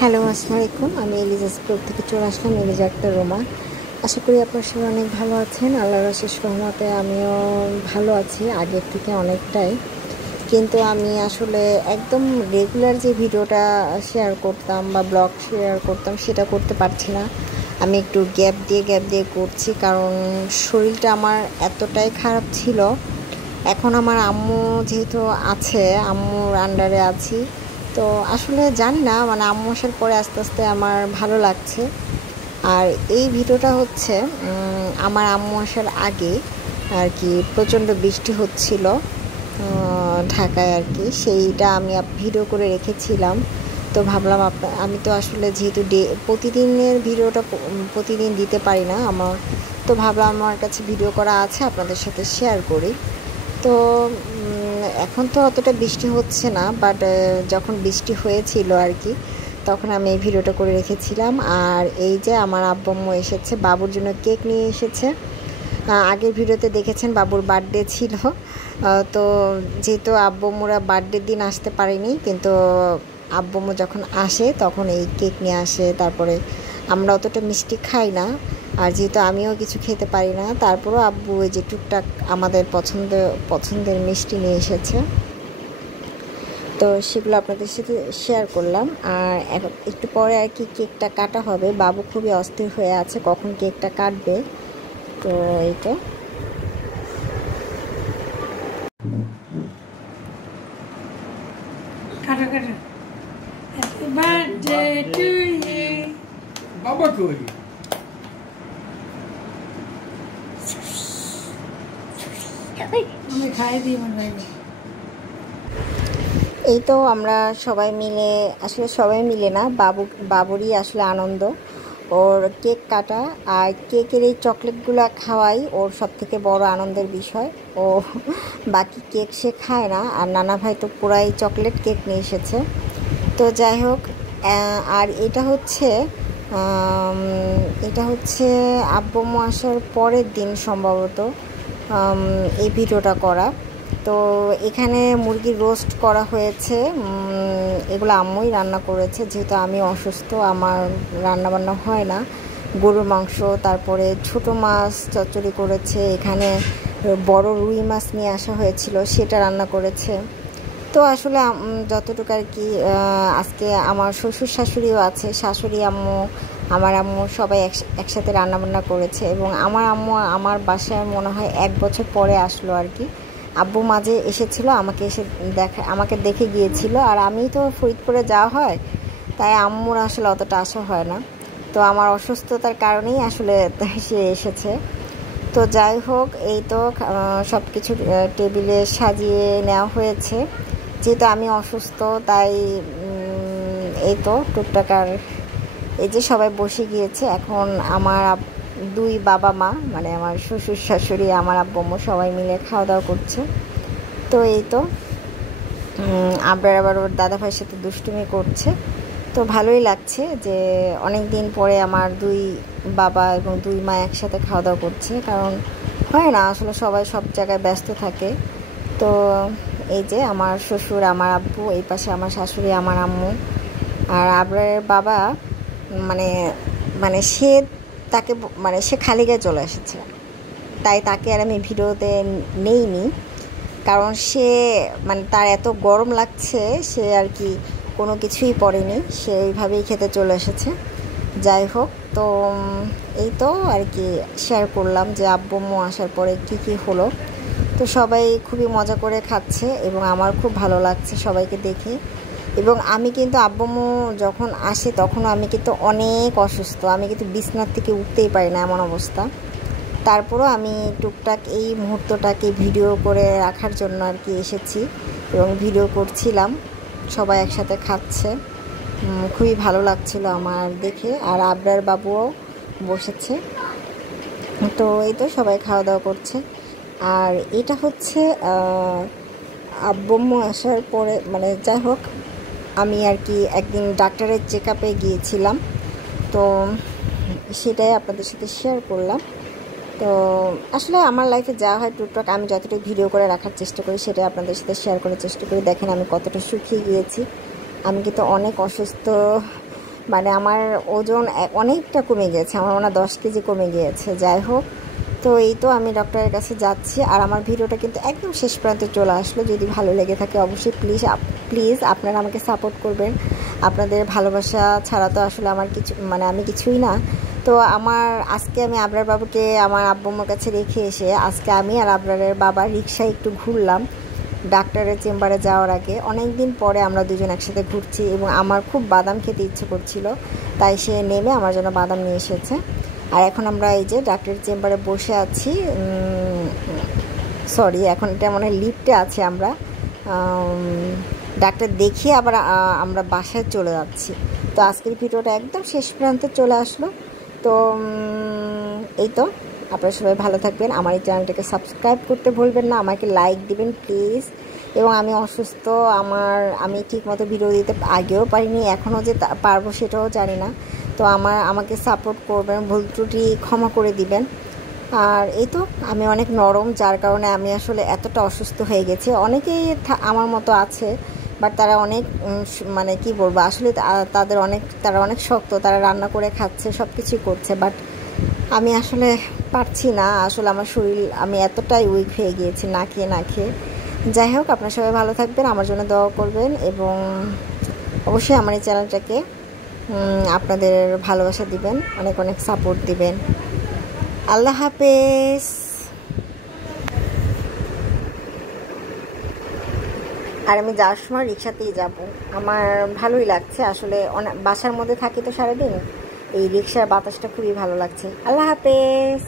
Hello, আসসালামু আলাইকুম। আমি এলিজাস ব্লগ থেকে চলে আসলাম, এলিজা আক্তার রোমা। আশা করি আপনার সবাই অনেক ভালো আছেন। আল্লাহর অশেষ রহমতে আমিও ভালো আছি, আগের থেকে অনেকটাই। কিন্তু আমি আসলে একদম রেগুলার যে ভিডিওটা শেয়ার করতাম বা ব্লগ শেয়ার করতাম সেটা করতে পারছি না। আমি একটু গ্যাপ দিয়ে করছি, কারণ শরীরটা আমার এতটাই খারাপ ছিল। এখন আমার আম্মু যেহেতু আছে, আম্মুর আন্ডারে আছি, তো আসলে জানি না, মানে আম্মু আসার পরে আস্তে আস্তে আমার ভালো লাগছে। আর এই ভিডিওটা হচ্ছে আমার আম্মু আসার আগে আর কি প্রচণ্ড বৃষ্টি হচ্ছিল ঢাকায় আর কি, সেইটা আমি ভিডিও করে রেখেছিলাম। তো ভাবলাম আমি তো আসলে যেহেতু প্রতিদিনের ভিডিওটা প্রতিদিন দিতে পারি না আমার, তো ভাবলাম আমার কাছে ভিডিও করা আছে, আপনাদের সাথে শেয়ার করি। তো এখন তো অতটা বৃষ্টি হচ্ছে না, বাট যখন বৃষ্টি হয়েছিল আর কি, তখন আমি এই ভিডিওটা করে রেখেছিলাম। আর এই যে আমার আব্বু আম্মু এসেছে, বাবুর জন্য কেক নিয়ে এসেছে। আগের ভিডিওতে দেখেছেন বাবুর বার্থডে ছিল, তো যেহেতু আব্বু আম্মুরা বার্থডের দিন আসতে পারেনি, কিন্তু আব্বু আম্মু যখন আসে তখন এই কেক নিয়ে আসে। তারপরে আমরা অতটা মিষ্টি খাই না, আর যেহেতু আমিও কিছু খেতে পারি না, তারপরও আব্বু ওই যে টুকটাক আমাদের পছন্দের মিষ্টি নিয়ে এসেছে, তো সেগুলো আপনাদের সাথে শেয়ার করলাম। আর এখন একটু পরে আর কি কেকটা কাটা হবে। বাবু খুবই অস্থির হয়ে আছে কখন কেকটা কাটবে। তো এই তো কাটা কাটা। Happy birthday to you. বাবা কই? আমি খাইয়ে দিই আমার ভাই। এই তো আমরা সবাই মিলে, আসলে সবাই মিলে না, বাবুরই আসলে আনন্দ, ওর কেক কাটা আর কেকের এই চকলেটগুলো খাওয়াই ওর সব থেকে বড় আনন্দের বিষয়। ও বাকি কেক সে খায় না, আর নানা ভাই তো পুরাই চকলেট কেক নিয়ে এসেছে। তো যাই হোক, আর এটা হচ্ছে আব্বু আম্মু আসার পরের দিন সম্ভবত এই ভিডিওটা করা। তো এখানে মুরগির রোস্ট করা হয়েছে, এগুলো আম্মুই রান্না করেছে, যেহেতু আমি অসুস্থ, আমার রান্না বান্না হয় না। গরুর মাংস, তারপরে ছোটো মাছ চচ্চড়ি করেছে, এখানে বড় রুই মাছ নিয়ে আসা হয়েছিল, সেটা রান্না করেছে। তো আসলে যতটুকু আর কি, আজকে আমার শ্বশুর শাশুড়িও আছে, শাশুড়ি আম্মু, আমার আম্মু সবাই একসাথে রান্নাবান্না করেছে। এবং আমার আম্মু আমার বাসায় মনে হয় 1 বছর পরে আসলো আর কি। আব্বু মাঝে এসেছিল, আমাকে দেখে গিয়েছিল, আর আমি তো ফরিদপুরে যাওয়া হয়, তাই আম্মুর আসলে অতটা আসা হয় না। তো আমার অসুস্থতার কারণেই আসলে সে এসেছে। তো যাই হোক, এই তো সব কিছু টেবিলে সাজিয়ে নেওয়া হয়েছে, যেহেতু আমি অসুস্থ, তাই এই তো টুকটাক। আর এই যে সবাই বসে গিয়েছে, এখন আমার 2 বাবা মা, মানে আমার শ্বশুর শাশুড়ি, আমার আব্বু আম্মু সবাই মিলে খাওয়া দাওয়া করছে। তো এই তো আবার ওর দাদা ভাইয়ের সাথে দুষ্টুমি করছে। তো ভালোই লাগছে যে অনেক দিন পরে আমার 2 বাবা এবং 2 মা একসাথে খাওয়া দাওয়া করছে, কারণ হয় না আসলে, সবাই সব জায়গায় ব্যস্ত থাকে। তো এই যে আমার শ্বশুর, আমার আব্বু, এই পাশে আমার শাশুড়ি, আমার আম্মু। আর আবরারের বাবা মানে মানে সে তাকে মানে সে খালি গায়ে চলে এসেছে, তাই তাকে আর আমি ভিডিওতে নেইনি, কারণ সে মানে তার এত গরম লাগছে, সে আর কি কোনো কিছুই পরেনি, সে এইভাবেই খেতে চলে এসেছে। যাই হোক, তো এই তো আর কি শেয়ার করলাম যে আব্বু আম্মু আসার পরে কী হলো। তো সবাই খুবই মজা করে খাচ্ছে এবং আমার খুব ভালো লাগছে সবাইকে দেখে। এবং আমি কিন্তু আব্বু আম্মু যখন আসে তখনও আমি কিন্তু অনেক অসুস্থ, আমি কিন্তু বিছানার থেকে উঠতেই পারি না, এমন অবস্থা। তারপরও আমি টুকটাক এই মুহূর্তটাকে ভিডিও করে রাখার জন্য আর কি এসেছি এবং ভিডিও করছিলাম। সবাই একসাথে খাচ্ছে, খুবই ভালো লাগছিল আমার দেখে। আর আবরার বাবুও বসেছে। তো এই তো সবাই খাওয়া দাওয়া করছে। আর এটা হচ্ছে আব্বু আম্মু আসার পরে, মানে যাই হোক, আমি আর কি একদিন ডাক্তারের চেক আপে গিয়েছিলাম, তো সেটাই আপনাদের সাথে শেয়ার করলাম। তো আসলে আমার লাইফে যা হয় টুকটাক আমি যতটুকু ভিডিও করে রাখার চেষ্টা করি, সেটাই আপনাদের সাথে শেয়ার করার চেষ্টা করি। দেখেন আমি কতটা শুকিয়ে গিয়েছি, আমি কিন্তু অনেক অসুস্থ মানে আমার ওজন অনেকটা কমে গেছে, আমার মনে হয় 10 কেজি কমে গিয়েছে। যাই হোক, তো এই তো আমি ডক্টরের কাছে যাচ্ছি। আর আমার ভিডিওটা কিন্তু একদম শেষ পর্যন্ত চলে আসলো। যদি ভালো লেগে থাকে অবশ্যই প্লিজ আপনারা আমাকে সাপোর্ট করবেন। আপনাদের ভালোবাসা ছাড়া তো আসলে আমার কিছু মানে আমি কিছুই না। তো আজকে আমি আবরার বাবুকে আমার আব্বুর কাছে রেখে এসে আজকে আমি আর আবরারের বাবা রিক্সায় একটু ঘুরলাম ডাক্তারের চেম্বারে যাওয়ার আগে। অনেক দিন পরে আমরা দুজন একসাথে ঘুরছি এবং আমার খুব বাদাম খেতে ইচ্ছে করছিল, তাই সে নেমে আমার জন্য বাদাম নিয়ে এসেছে। আর এখন আমরা এই যে ডাক্তারের চেম্বারে বসে আছি, সরি এখন এটা মনে হয় লিফটে আছে। আমরা ডাক্তার দেখিয়ে আবার আমরা বাসায় চলে যাচ্ছি। তো আজকের ভিডিওটা একদম শেষ প্রান্তে চলে আসলো। তো এই তো, আপনারা সবাই ভালো থাকবেন। আমার এই চ্যানেলটাকে সাবস্ক্রাইব করতে ভুলবেন না, আমাকে লাইক দিবেন প্লিজ। এবং আমি অসুস্থ, আমি ঠিকমতো ভিডিও দিতে আগেও পারিনি, এখনও যে পারবো সেটাও জানি না। তো আমাকে সাপোর্ট করবেন, ভুল ত্রুটি ক্ষমা করে দিবেন। আর এই তো, আমি অনেক নরম, যার কারণে আমি আসলে এতটা অসুস্থ হয়ে গেছি। অনেকেই আমার মতো আছে, বাট তারা অনেক মানে কি বলবো, আসলে তারা অনেক শক্ত, তারা রান্না করে খাচ্ছে, সব কিছুই করছে, বাট আমি আসলে পারছি না। আসলে আমার শরীর, আমি এতটাই উইক হয়ে গিয়েছি না খেয়ে। যাই হোক, আপনারা সবাই ভালো থাকবেন, আমার জন্য দোয়া করবেন এবং অবশ্যই আমার এই চ্যানেলটাকে আপনাদের ভালোবাসা দিবেন, অনেক অনেক সাপোর্ট দিবেন। আল্লাহ হাফেজ। আর আমি যাওয়ার সময় রিক্সাতেই যাব, আমার ভালোই লাগছে আসলে। বাসার মধ্যে থাকি তো সারাদিন, এই রিক্সার বাতাসটা খুবই ভালো লাগছে। আল্লাহ হাফেজ।